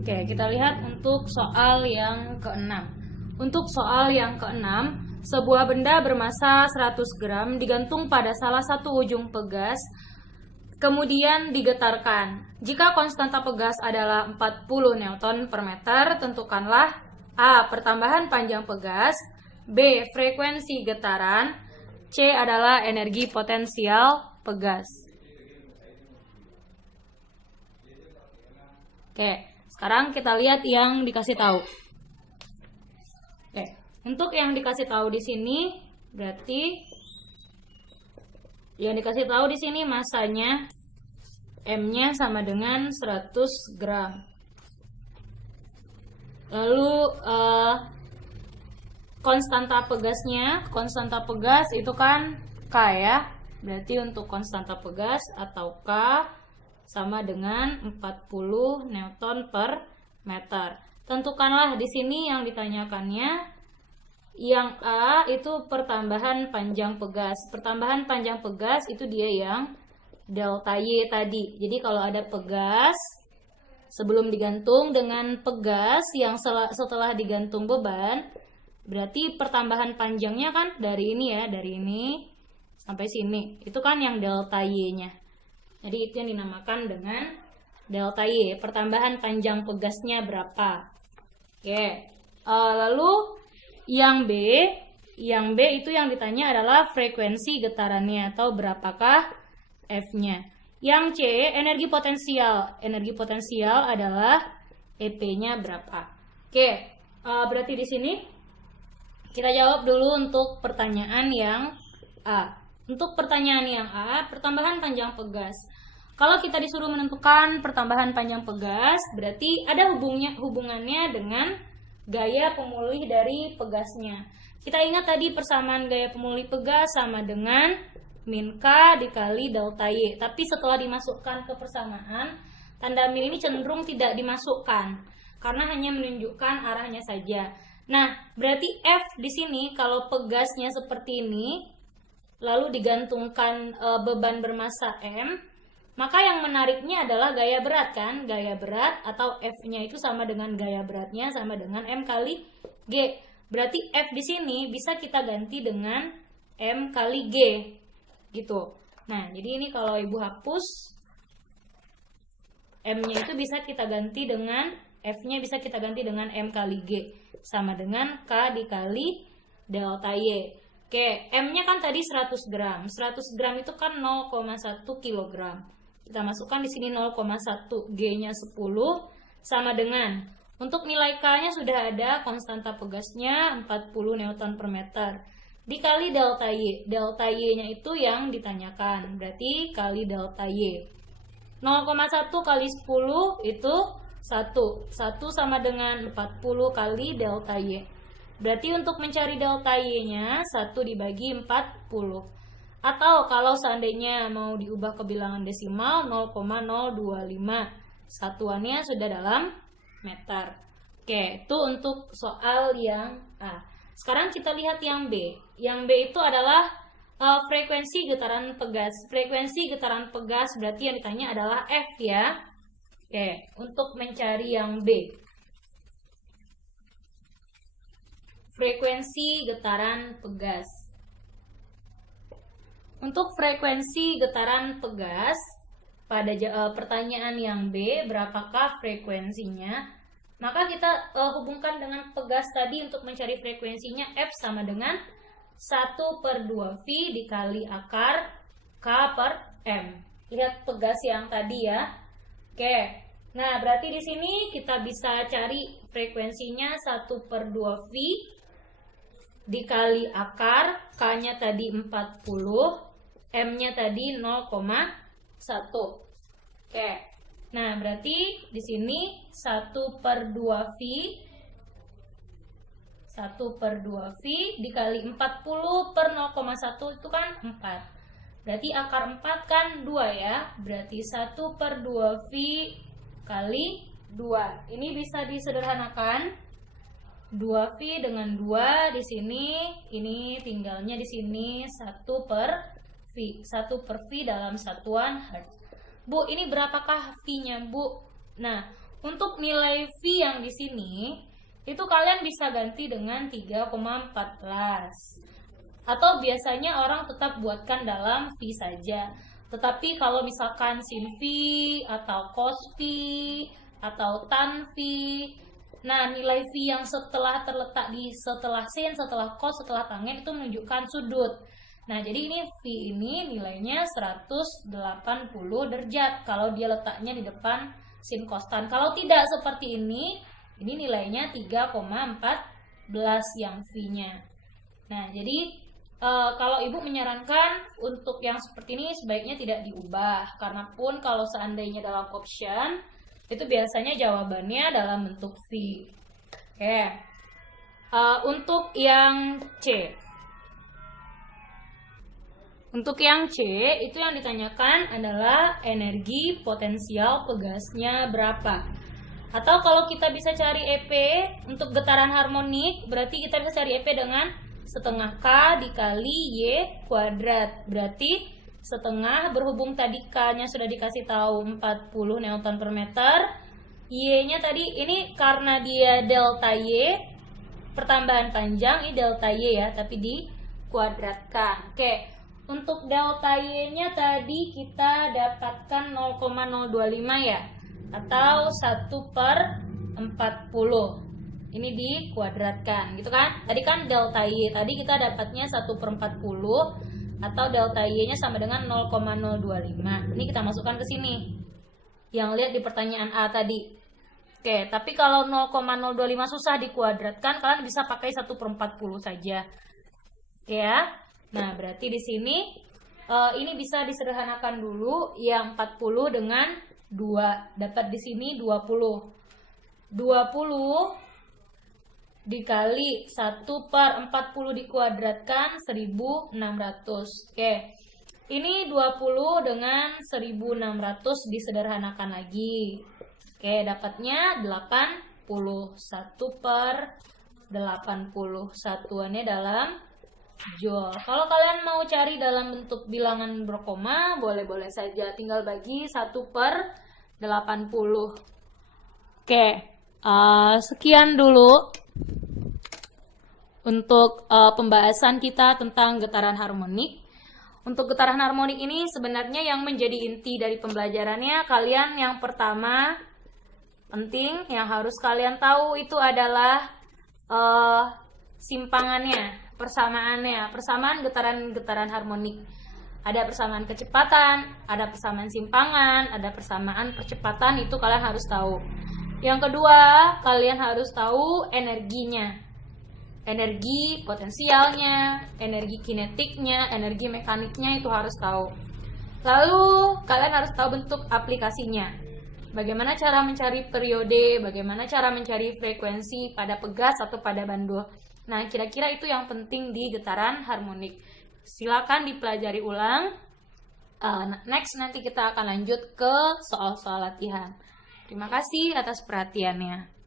Oke, kita lihat untuk soal yang keenam. Untuk soal yang keenam, sebuah benda bermasa 100 gram digantung pada salah satu ujung pegas, kemudian digetarkan. Jika konstanta pegas adalah 40 Newton per meter, tentukanlah A. Pertambahan panjang pegas, B. Frekuensi getaran, C. adalah energi potensial pegas. Oke, sekarang kita lihat yang dikasih tahu. Oke, untuk yang dikasih tahu di sini berarti yang dikasih tahu di sini masanya M-nya sama dengan 100 gram. Lalu konstanta pegas itu kan K ya. Berarti untuk konstanta pegas atau K sama dengan 40 Newton per meter. Tentukanlah di sini yang ditanyakannya. Yang A itu pertambahan panjang pegas. Pertambahan panjang pegas itu dia yang delta Y tadi. Jadi kalau ada pegas sebelum digantung dengan pegas yang setelah digantung beban, berarti pertambahan panjangnya kan dari ini ya, dari ini sampai sini. Itu kan yang delta Y-nya. Jadi itu yang dinamakan dengan delta Y, pertambahan panjang pegasnya berapa. Oke, lalu yang B itu yang ditanya adalah frekuensi getarannya atau berapakah F-nya. Yang C, energi potensial. Energi potensial adalah EP-nya berapa. Oke, berarti di sini kita jawab dulu untuk pertanyaan yang A. Untuk pertanyaan yang A, pertambahan panjang pegas. Kalau kita disuruh menentukan pertambahan panjang pegas, berarti ada hubungannya dengan gaya pemulih dari pegasnya. Kita ingat tadi persamaan gaya pemulih pegas sama dengan min K dikali delta Y. Tapi setelah dimasukkan ke persamaan, tanda min ini cenderung tidak dimasukkan karena hanya menunjukkan arahnya saja. Nah, berarti F di sini kalau pegasnya seperti ini, lalu digantungkan beban bermasa M, maka yang menariknya adalah gaya berat kan? Gaya berat atau F-nya itu sama dengan gaya beratnya sama dengan M kali G. Berarti F di sini bisa kita ganti dengan M kali G. Gitu. Nah, jadi ini kalau Ibu hapus, M-nya itu bisa kita ganti dengan, F-nya bisa kita ganti dengan M kali G. Sama dengan K dikali delta Y. Oke, M-nya kan tadi 100 gram. 100 gram itu kan 0,1 kg. Kita masukkan di sini 0,1, G-nya 10 sama dengan, untuk nilai K-nya sudah ada, konstanta pegasnya 40 Newton per meter. Dikali delta Y. Delta Y-nya itu yang ditanyakan. Berarti kali delta Y. 0,1 kali 10 itu 1. 1 sama dengan 40 kali delta Y. Berarti untuk mencari delta Y-nya 1 dibagi 40. Atau kalau seandainya mau diubah ke bilangan desimal 0,025. Satuannya sudah dalam meter. Oke, itu untuk soal yang A. Sekarang kita lihat yang B. Yang B itu adalah frekuensi getaran pegas. Frekuensi getaran pegas berarti yang ditanya adalah F ya. Oke, untuk mencari yang B. Frekuensi getaran pegas. Untuk frekuensi getaran pegas, pada pertanyaan yang B, berapakah frekuensinya? Maka kita hubungkan dengan pegas tadi untuk mencari frekuensinya. F sama dengan 1/2V dikali akar K per M. Lihat pegas yang tadi ya. Oke, nah berarti di sini kita bisa cari frekuensinya 1/2V dikali akar, K-nya tadi 40, M-nya tadi 0,1. Oke. Nah, berarti di sini 1/2V dikali 40 per 0,1 itu kan 4. Berarti akar 4 kan 2 ya. Berarti 1/2V kali 2. Ini bisa disederhanakan. 2V dengan 2 di sini, ini tinggalnya di sini 1/V. 1/V dalam satuan Hertz. Bu, ini berapakah V-nya, Bu? Nah, Untuk nilai V yang di sini, itu kalian bisa ganti dengan 3,14. Atau biasanya orang tetap buatkan dalam V saja. Tetapi kalau misalkan sin V, atau cos V, atau tan V, nah nilai V yang setelah terletak di setelah sin, setelah cos, setelah tangen itu menunjukkan sudut. Nah, jadi ini V ini nilainya 180 derajat kalau dia letaknya di depan sin cos tan. Kalau tidak seperti ini nilainya 3,14 yang V-nya. Nah, jadi kalau ibu menyarankan untuk yang seperti ini sebaiknya tidak diubah. Karena pun kalau seandainya dalam option itu biasanya jawabannya dalam bentuk V. Oke. Untuk yang C. Untuk yang C, itu yang ditanyakan adalah energi potensial pegasnya berapa. Atau kalau kita bisa cari EP untuk getaran harmonik, berarti kita bisa cari EP dengan setengah K dikali Y kuadrat. Berarti setengah berhubung tadi K-nya sudah dikasih tahu 40 Newton per meter. Y-nya tadi ini karena dia delta Y, pertambahan panjang, ini delta Y ya, tapi dikuadratkan. Oke. Untuk delta Y-nya tadi kita dapatkan 0,025 ya, atau 1/40. Ini dikuadratkan, gitu kan? Tadi kan delta Y, tadi kita dapatnya 1/40, atau delta Y-nya sama dengan 0,025. Ini kita masukkan ke sini. Yang lihat di pertanyaan A tadi. Oke, tapi kalau 0,025 susah dikuadratkan, kalian bisa pakai 1/40 saja. Oke ya. Nah, berarti di sini ini bisa disederhanakan dulu yang 40 dengan 2. Dapat di sini 20. 20 dikali 1/40 dikuadratkan 1600. Oke. Ini 20 dengan 1600 disederhanakan lagi. Oke, dapatnya 80. 1/80. Satuannya dalam Joule. Kalau kalian mau cari dalam bentuk bilangan berkoma, boleh-boleh saja. Tinggal bagi 1/80. Oke, sekian dulu untuk pembahasan kita tentang getaran harmonik. Untuk getaran harmonik ini sebenarnya yang menjadi inti dari pembelajarannya, kalian yang pertama penting yang harus kalian tahu itu adalah simpangannya, persamaannya, persamaan getaran harmonik. Ada persamaan kecepatan, ada persamaan simpangan, ada persamaan percepatan, itu kalian harus tahu. Yang kedua, kalian harus tahu energinya. Energi potensialnya, energi kinetiknya, energi mekaniknya itu harus tahu. Lalu, kalian harus tahu bentuk aplikasinya. Bagaimana cara mencari periode, bagaimana cara mencari frekuensi pada pegas atau pada bandul. Nah, kira-kira itu yang penting di getaran harmonik. Silakan dipelajari ulang. Next nanti kita akan lanjut ke soal-soal latihan. Terima kasih atas perhatiannya.